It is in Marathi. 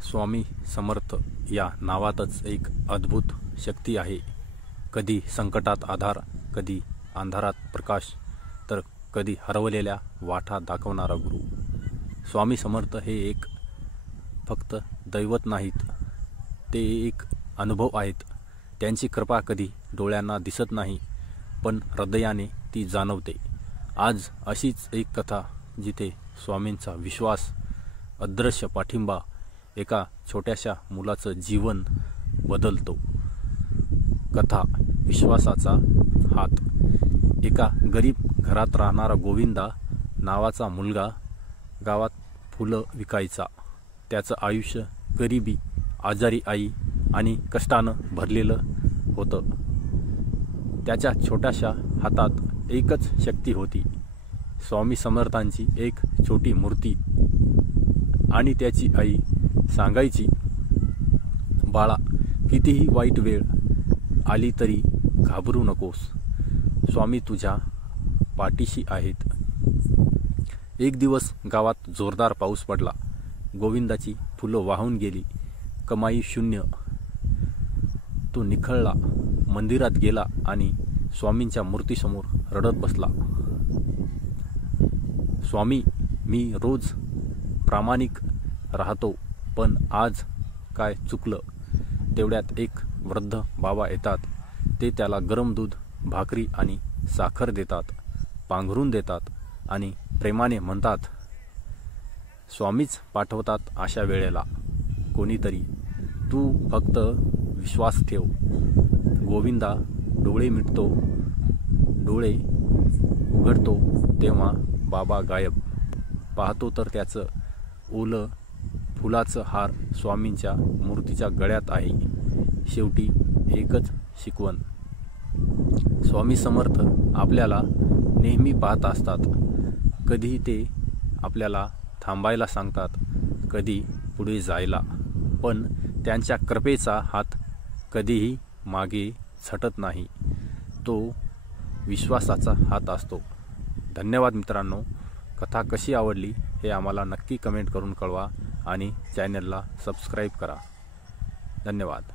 स्वामी समर्थ या नावातच एक अद्भुत शक्ती आहे। कधी संकटात आधार, कधी अंधारात प्रकाश, तर कधी हरवलेल्या वाटा दाखवणारा गुरु। स्वामी समर्थ हे एक फक्त दैवत नाहीत, ते एक अनुभव आहेत। त्यांची कृपा कधी डोळ्यांना दिसत नाही, पण हृदयाने ती जाणवते। आज अशीच एक कथा जिथे स्वामींचा विश्वास, अदृश्य पाठिंबा एका छोट्याशा मुलाचं जीवन बदलतो। कथा विश्वासाचा हात। एका गरीब घरात राहणारा गोविंदा नावाचा मुलगा गावात फुलं विकायचा। त्याचं आयुष्य गरिबी, आजारी आई आणि कष्टानं भरलेलं होतं। त्याच्या छोट्याशा हातात एकच शक्ती होती, स्वामी समर्थांची एक छोटी मूर्ती। आणि त्याची आई सांगायची, बाळा, कितीही वाईट वेळ आली तरी घाबरू नकोस, स्वामी तुझ्या पाठीशी आहेत। एक दिवस गावात जोरदार पाऊस पडला। गोविंदाची फुलं वाहून गेली, कमाई शून्य। तो निखळला, मंदिरात गेला आणि स्वामींच्या मूर्तीसमोर रडत बसला। स्वामी, मी रोज प्रामाणिक राहतो, पण आज काय चुकलं? तेवढ्यात एक वृद्ध बाबा येतात। ते त्याला गरम दूध, भाकरी आणि साखर देतात, पांघरून देतात आणि प्रेमाने म्हणतात, स्वामीच पाठवतात अशा वेळेला कोणीतरी, तू फक्त विश्वास ठेव। गोविंदा डोळे मिटतो, डोळे उघडतो तेव्हा बाबा गायब। पाहतो तर त्याचं ओलं फुलाचं हार स्वामींच्या मूर्तीच्या गळ्यात आहे। शेवटी एकच शिकवण, स्वामी समर्थ आपल्याला नेहमी पाहत असतात। कधी ते आपल्याला थांबायला सांगतात, कधी पुढे जायला, पण त्यांच्या कृपेचा हात कधीही मागे झटत नाही। तो विश्वासाचा हात असतो। धन्यवाद मित्रांनो। कथा कशी आवडली हे आम्हाला नक्की कमेंट करून कळवा आणि चॅनलला सबस्क्राईब करा। धन्यवाद।